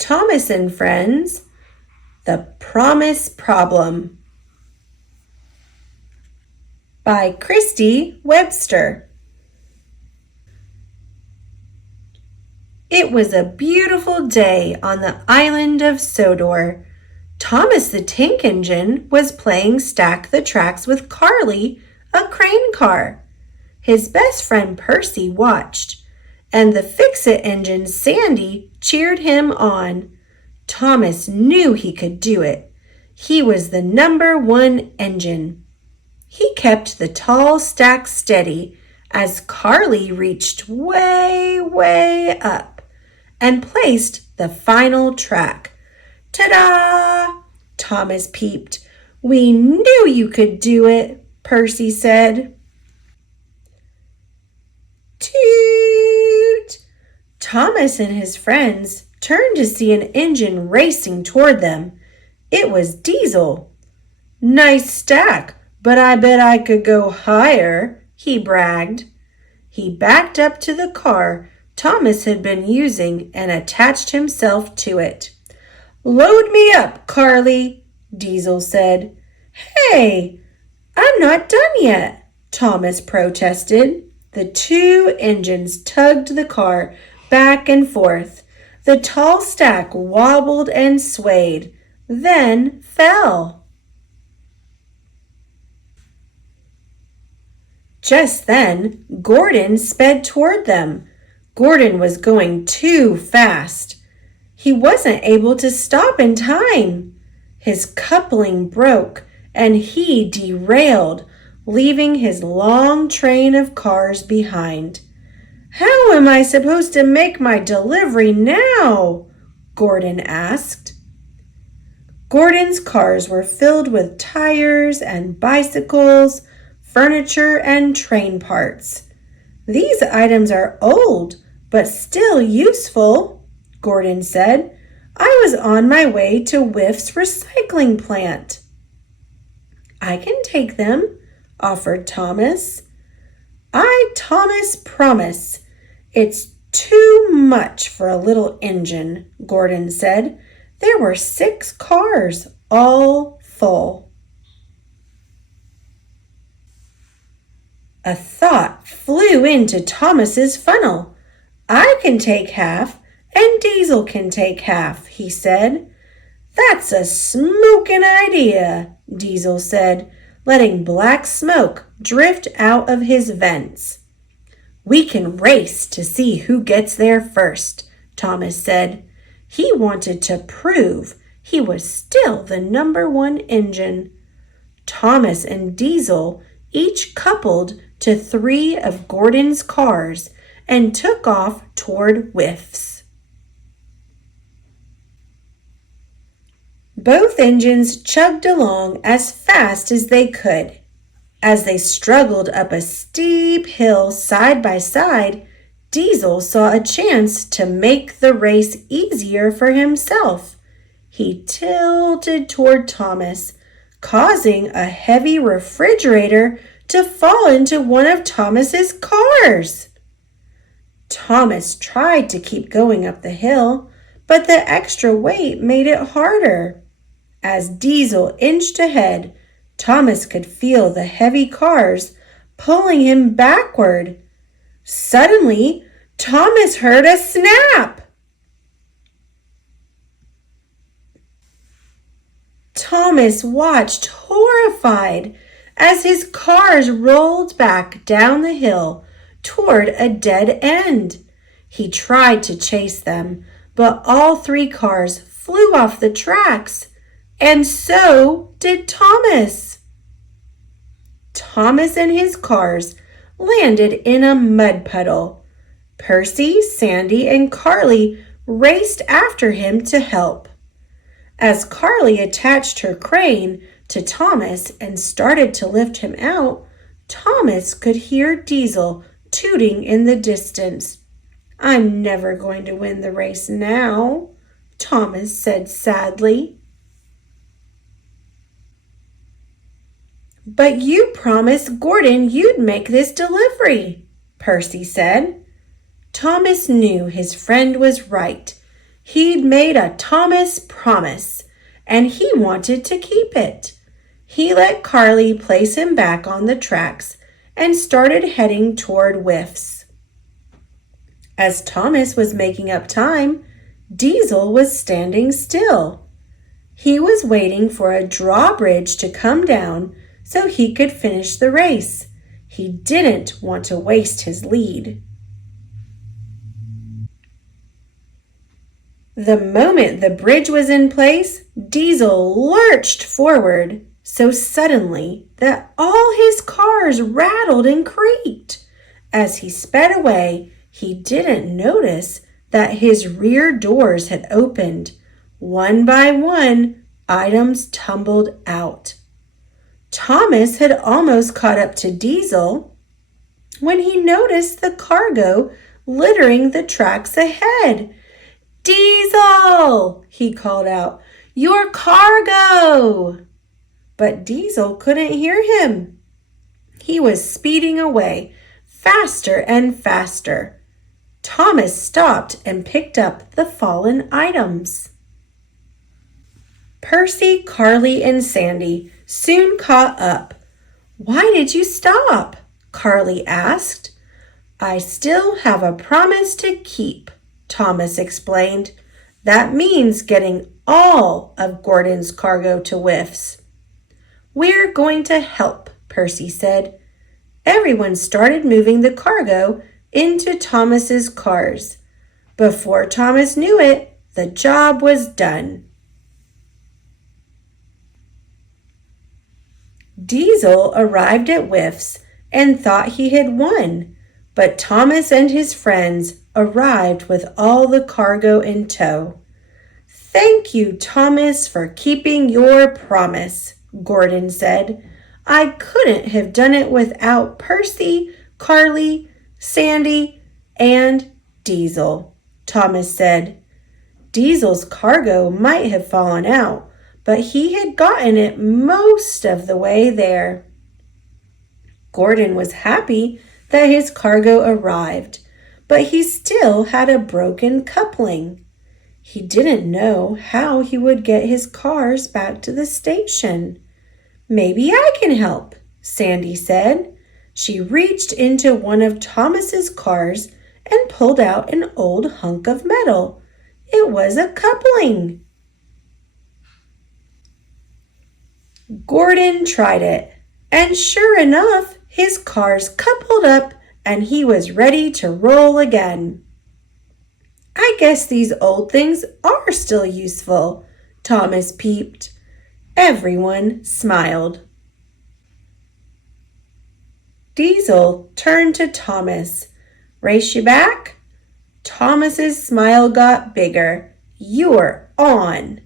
Thomas and Friends, The Promise Problem by Christy Webster. It was a beautiful day on the Island of Sodor. Thomas the Tank Engine was playing Stack the Tracks with Carly, a crane car. His best friend Percy watched, and the Fix-It engine Sandy cheered him on. Thomas knew he could do it. He was the #1 engine. He kept the tall stack steady as Carly reached way, way up and placed the final track. Ta-da! Thomas peeped. We knew you could do it, Percy said. Toot! Thomas and his friends turned to see an engine racing toward them. It was Diesel. Nice stack, but I bet I could go higher, he bragged. He backed up to the car Thomas had been using and attached himself to it. Load me up, Carly, Diesel said. Hey, I'm not done yet, Thomas protested. The two engines tugged the car back and forth. The tall stack wobbled and swayed, then fell. Just then, Gordon sped toward them. Gordon was going too fast. He wasn't able to stop in time. His coupling broke, and he derailed, leaving his long train of cars behind. How am I supposed to make my delivery now? Gordon asked. Gordon's cars were filled with tires and bicycles, furniture and train parts. These items are old, but still useful, Gordon said. I was on my way to Whiff's recycling plant. I can take them, offered Thomas. Thomas, promise. It's too much for a little engine, Gordon said. There were 6 cars, all full. A thought flew into Thomas's funnel. I can take half, and Diesel can take half, he said. That's a smokin' idea, Diesel said, letting black smoke drift out of his vents. We can race to see who gets there first, Thomas said. He wanted to prove he was still the #1 engine. Thomas and Diesel each coupled to 3 of Gordon's cars and took off toward Whiff's. Both engines chugged along as fast as they could. As they struggled up a steep hill side by side, Diesel saw a chance to make the race easier for himself. He tilted toward Thomas, causing a heavy refrigerator to fall into one of Thomas's cars. Thomas tried to keep going up the hill, but the extra weight made it harder. As Diesel inched ahead, Thomas could feel the heavy cars pulling him backward. Suddenly, Thomas heard a snap. Thomas watched horrified as his cars rolled back down the hill toward a dead end. He tried to chase them, but all 3 cars flew off the tracks, and so did Thomas. Thomas and his cars landed in a mud puddle. Percy, Sandy, and Carly raced after him to help. As Carly attached her crane to Thomas and started to lift him out, Thomas could hear Diesel tooting in the distance. I'm never going to win the race now, Thomas said sadly. But you promised Gordon you'd make this delivery, Percy said. Thomas knew his friend was right. He'd made a Thomas promise, and he wanted to keep it. He let Carly place him back on the tracks and started heading toward Whiffs. As Thomas was making up time, Diesel was standing still. He was waiting for a drawbridge to come down so he could finish the race. He didn't want to waste his lead. The moment the bridge was in place, Diesel lurched forward so suddenly that all his cars rattled and creaked. As he sped away, he didn't notice that his rear doors had opened. One by one, items tumbled out. Thomas had almost caught up to Diesel when he noticed the cargo littering the tracks ahead. "Diesel!" he called out. "Your cargo!" But Diesel couldn't hear him. He was speeding away, faster and faster. Thomas stopped and picked up the fallen items. Percy, Carly, and Sandy soon caught up. "Why did you stop?" Carly asked. "I still have a promise to keep," Thomas explained. "That means getting all of Gordon's cargo to Whiffs." "We're going to help," Percy said. Everyone started moving the cargo into Thomas's cars. Before Thomas knew it, the job was done. Diesel arrived at Whiffs and thought he had won, but Thomas and his friends arrived with all the cargo in tow. "Thank you, Thomas, for keeping your promise," Gordon said. "I couldn't have done it without Percy, Carly, Sandy, and Diesel," Thomas said. Diesel's cargo might have fallen out, but he had gotten it most of the way there. Gordon was happy that his cargo arrived, but he still had a broken coupling. He didn't know how he would get his cars back to the station. "Maybe I can help," Sandy said. She reached into one of Thomas's cars and pulled out an old hunk of metal. It was a coupling. Gordon tried it, and sure enough, his cars coupled up and he was ready to roll again. "I guess these old things are still useful," Thomas peeped. Everyone smiled. Diesel turned to Thomas. "Race you back?" Thomas's smile got bigger. "You're on."